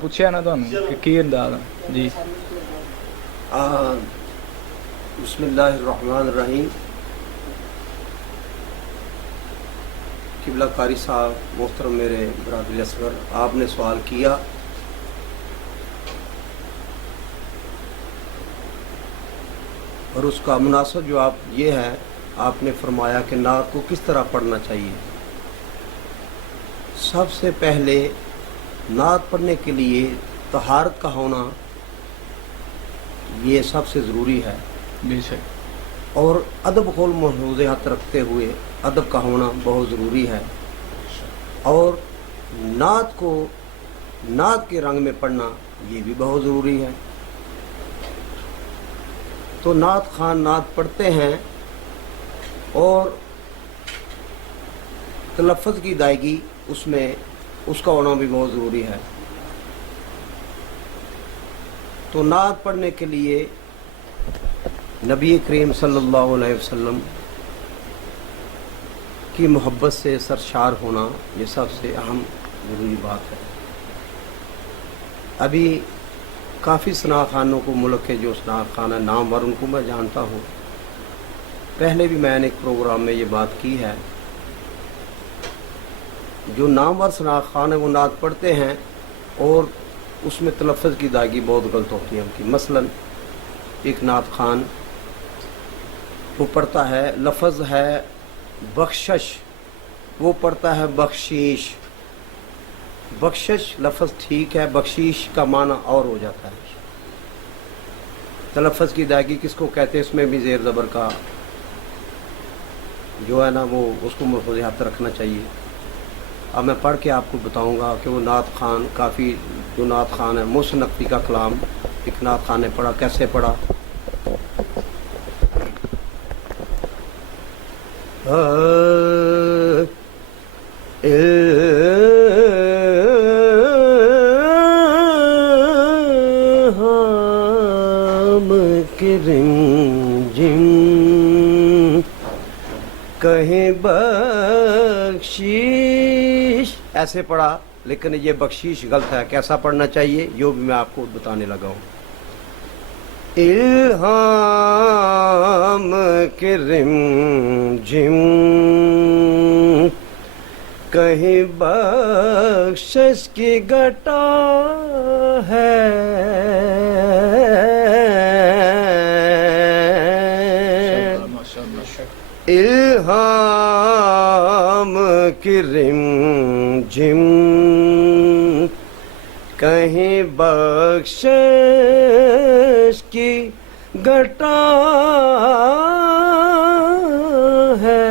پوچھا نا تھانوں کہ کی انداز جی بسم اللہ الرحمن الرحیم. قبلہ قاری صاحب محترم میرے برادر اصغر، آپ نے سوال کیا اور اس کا مناسب جواب یہ ہے، آپ نے فرمایا کہ نعت کو کس طرح پڑھنا چاہیے. سب سے پہلے نعت پڑھنے کے لیے طہارت کا ہونا یہ سب سے ضروری ہے، بے شک، اور ادب خول محفوظ ہاتھ رکھتے ہوئے ادب کا ہونا بہت ضروری ہے. اور نعت کو نعت کے رنگ میں پڑھنا یہ بھی بہت ضروری ہے. تو نعت خوان نعت پڑھتے ہیں اور تلفظ کی ادائیگی اس میں اس کا ہونا بھی بہت ضروری ہے. تو نعت پڑھنے کے لیے نبی کریم صلی اللہ علیہ وسلم کی محبت سے سرشار ہونا یہ سب سے اہم ضروری بات ہے. ابھی کافی ثناء خانوں کو ملک کے جو ثناء خان ہیں نامور ان کو میں جانتا ہوں. پہلے بھی میں نے ایک پروگرام میں یہ بات کی ہے، جو نامور ثناء خان ہیں وہ نعت پڑھتے ہیں اور اس میں تلفظ کی ادائیگی بہت غلط ہوتی ہے ان کی. مثلا ایک نعت خان وہ پڑھتا ہے، لفظ ہے بخشش، وہ پڑھتا ہے بخشیش. بخشش لفظ ٹھیک ہے، بخشیش کا معنی اور ہو جاتا ہے. تلفظ کی ادائیگی کس کو کہتے ہیں، اس میں بھی زیر زبر کا جو ہے نا وہ اس کو محفوظ ہاتھ رکھنا چاہیے. اب میں پڑھ کے آپ کو بتاؤں گا کہ وہ نعت خان کافی جو نعت خان ہے، محسن نقوی کا کلام ایک نعت خان نے پڑھا، کیسے پڑھا. کہیں بخشیش ایسے پڑھا، لیکن یہ بخشیش غلط ہے. کیسا پڑھنا چاہیے یہ بھی میں آپ کو بتانے لگا ہوں. الہام کے رمجم کہیں بخشش کی گھٹا ہے، الہام کی رمجم کہیں بخشش کی گھٹا ہے.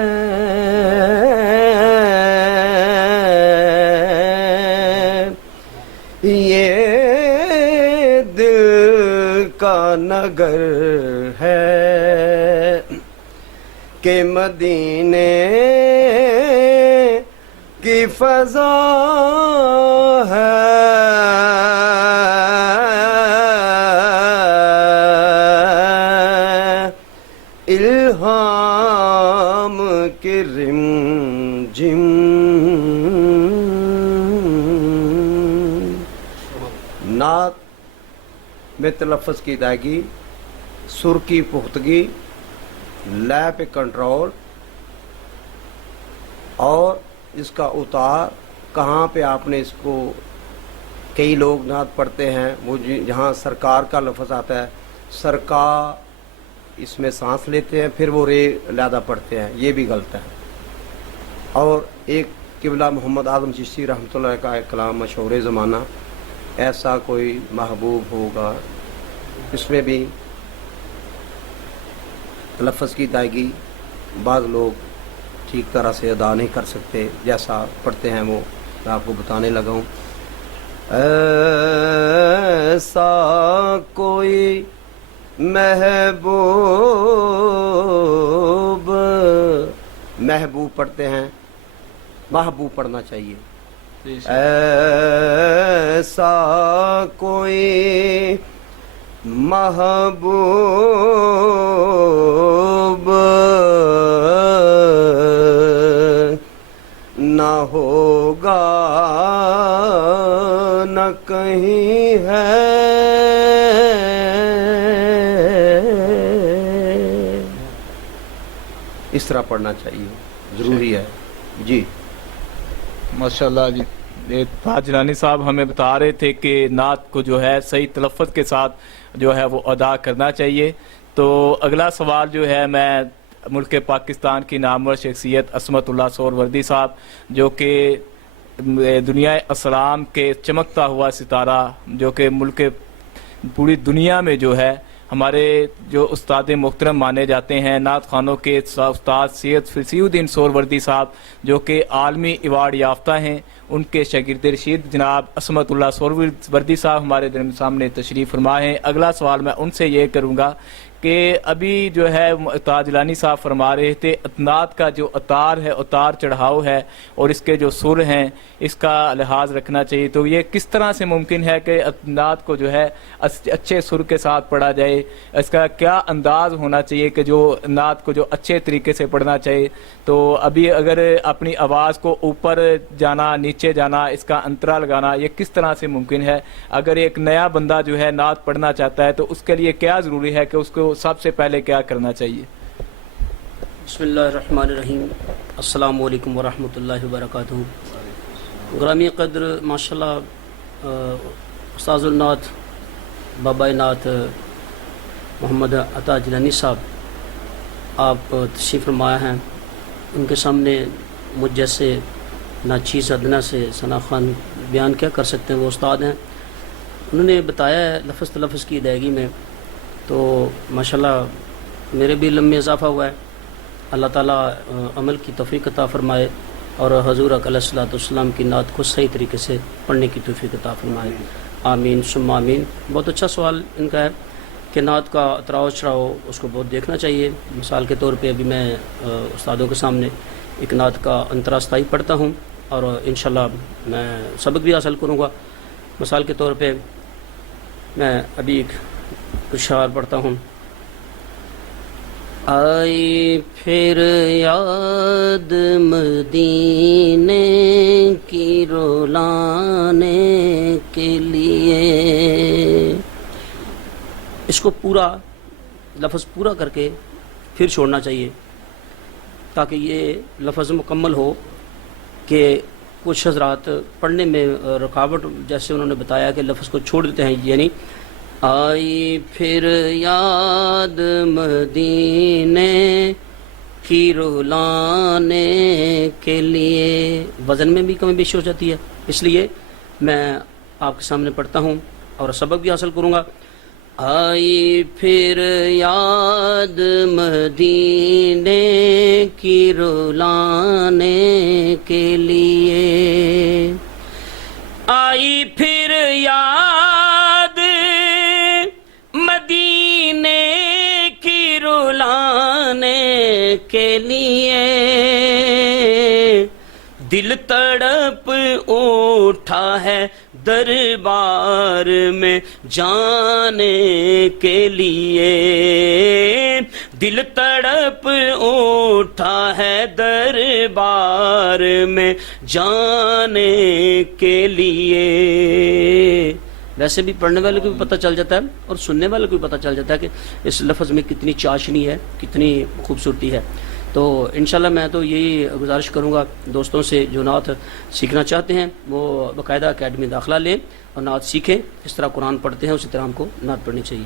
یہ دل کا نگر ہے کہ مدینے کی فضا ہے. الہام کے رمجم نعت میں تلفظ کی ادائیگی، سر کی پختگی، لے پہ کنٹرول اور اس کا اتار کہاں پہ آپ نے اس کو. کئی لوگ نعت پڑھتے ہیں وہ جہاں سرکار کا لفظ آتا ہے سرکار اس میں سانس لیتے ہیں پھر وہ رے علیحدہ پڑھتے ہیں، یہ بھی غلط ہے. اور ایک قبلہ محمد اعظم چشتی رحمۃ اللہ کا ایک کلام مشہور زمانہ ایسا کوئی محبوب ہوگا، اس میں بھی لفظ کی ادائیگی بعض لوگ ٹھیک طرح سے ادا نہیں کر سکتے، جیسا پڑھتے ہیں وہ میں آپ کو بتانے لگا ہوں. ایسا کوئی محبوب، محبوب پڑھتے ہیں، محبوب پڑھنا چاہیے. ایسا کوئی محبوب होगा न कहीं है। इस तरह पढ़ना चाहिए, जरूरी है जी। माशाल्लाह जी। ये ताज जिलानी साहब हमें बता रहे थे कि नात को जो है सही तलफ़्फ़ुज़ के साथ जो है वो अदा करना चाहिए। तो अगला सवाल जो है मैं मुल्क पाकिस्तान की नामवर शख्सियत असमतुल्लाह सोहरवर्दी साहब, जो कि दुनिया इस्लाम के चमकता हुआ सितारा, जो कि मुल्क पूरी दुनिया में जो है हमारे जो उस्ताद मुहतरम माने जाते हैं, नात खानों के उस्ताद सैयद फसीहुद्दीन सोहरवर्दी साहब, जो कि आलमी अवार्ड याफ्ता हैं, उनके शागिर्द रशीद जनाब असमतुल्लाह सोहरवर्दी साहब हमारे सामने तशरीफ़ फरमा हैं। अगला सवाल मैं उनसे ये करूँगा कि अभी जो है ताज जिलानी साहब फरमा रहे थे नात का जो अतार है, उतार चढ़ाव है और इसके जो सुर हैं, इसका लिहाज रखना चाहिए। तो ये किस तरह से मुमकिन है कि नात को जो है अच्छे सुर के साथ पढ़ा जाए? इसका क्या अंदाज होना चाहिए कि जो नात को जो अच्छे तरीके से पढ़ना चाहिए? तो अभी अगर अपनी आवाज़ को ऊपर जाना, नीचे जाना, इसका अंतरा लगाना, ये किस तरह से मुमकिन है? अगर एक नया बंदा जो है नात पढ़ना चाहता है तो उसके लिए क्या ज़रूरी है कि उसको सबसे पहले क्या करना चाहिए? बिस्मिल्लाहिर्रहमानिर्रहीम। अस्सलामु अलैकुम वरहमतुल्लाहि वबरकातुहू। ग्रामी क़द्र माशाल्लाह उस्ताज़ुल नात बाबा नात मोहम्मद अता जिलानी साहब आप तशरीफ़ फरमाया हैं। उनके सामने मुझ जैसे नाचीज़ अदना से सना खान बयान क्या कर सकते हैं, वो उस्ताद हैं। उन्होंने बताया है लफ्ज़ तलफ़्फ़ुज़ की अदायगी में, तो माशाल्लाह मेरे भी इल्म में इजाफ़ा हुआ है। अल्लाह ताला अमल की तौफ़ीक़ अता फ़रमाए और हज़ूर अलैहिस्सलाम की नात को सही तरीके से पढ़ने की तौफ़ीक़ अता फ़रमाए। आमीन सुम्मा आमीन। बहुत अच्छा सवाल इनका है कि नात का अतराव चढ़ाव उसको बहुत देखना चाहिए। मिसाल के तौर पे अभी मैं उस्तादों के सामने एक नात का अंतरास्ताई पढ़ता हूँ और इंशाल्लाह मैं सबक भी हासिल करूँगा। मिसाल के तौर पे मैं अभी कुछ शार पढ़ता हूँ। आई फिर याद मदीने की रुलाने के लिए। इसको पूरा लफ्ज़ पूरा करके फिर छोड़ना चाहिए ताकि ये लफ्ज़ मुकम्मल हो कि कुछ हज़रात पढ़ने में रुकावट, जैसे उन्होंने बताया कि लफ्ज़ को छोड़ देते हैं, यानी आई फिर याद मदीने की रुलाने के लिए, वज़न में भी कमी बेशी हो जाती है। इसलिए मैं आपके सामने पढ़ता हूँ और सबक भी हासिल करूँगा। आई फिर याद मदीने की रुलाने के लिए, आई फिर याद मदीने की रुलाने के लिए, दिल तड़प उठा है दरबार में जाने के लिए, दिल तड़प उठा है दरबार में जाने के लिए। वैसे भी पढ़ने वाले को भी पता चल जाता है और सुनने वाले को भी पता चल जाता है कि इस लफ्ज़ में कितनी चाशनी है, कितनी खूबसूरती है। तो इंशाल्लाह मैं तो यही गुजारिश करूँगा दोस्तों से जो नात सीखना चाहते हैं वो बाकायदा अकेडमी दाखिला लें और नात सीखें। इस तरह कुरान पढ़ते हैं उसी तरह हमको नात पढ़नी चाहिए।